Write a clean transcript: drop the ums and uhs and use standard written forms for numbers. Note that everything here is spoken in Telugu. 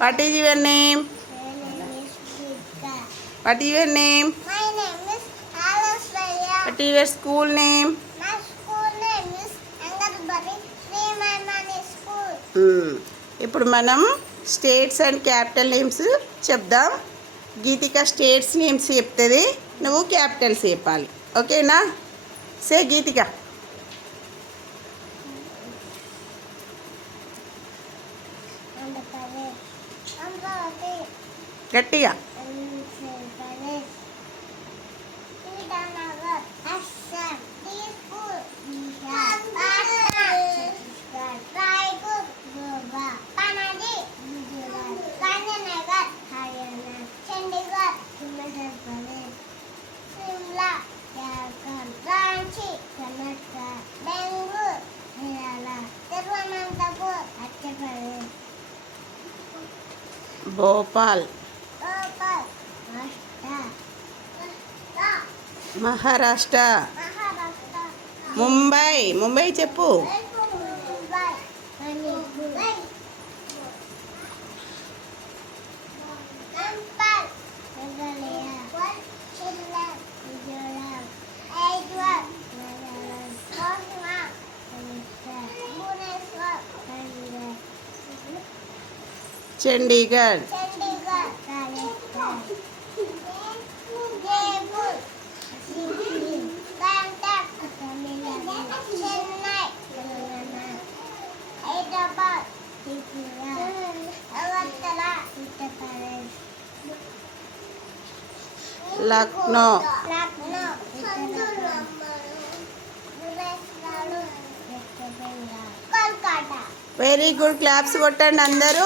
What is your name? My name is Gita. What is your name? My name is Alaswaya. What is your school name? My school name is Angadbari Sri Maimani School. ఇప్పుడు మనం స్టేట్స్ అండ్ క్యాపిటల్ నేమ్స్ చెప్దాం. గీతిక స్టేట్స్ నేమ్స్ చెప్తుంది, నువ్వు క్యాపిటల్స్ చెప్పాలి. ఓకేనా? సే గీతిక. గట్టిగా. భోపాల్, మహారాష్ట్ర. ముంబై, ముంబై చెప్పు. Chandigarh, Lucknow. Very good. Claps కొట్టండి అందరూ.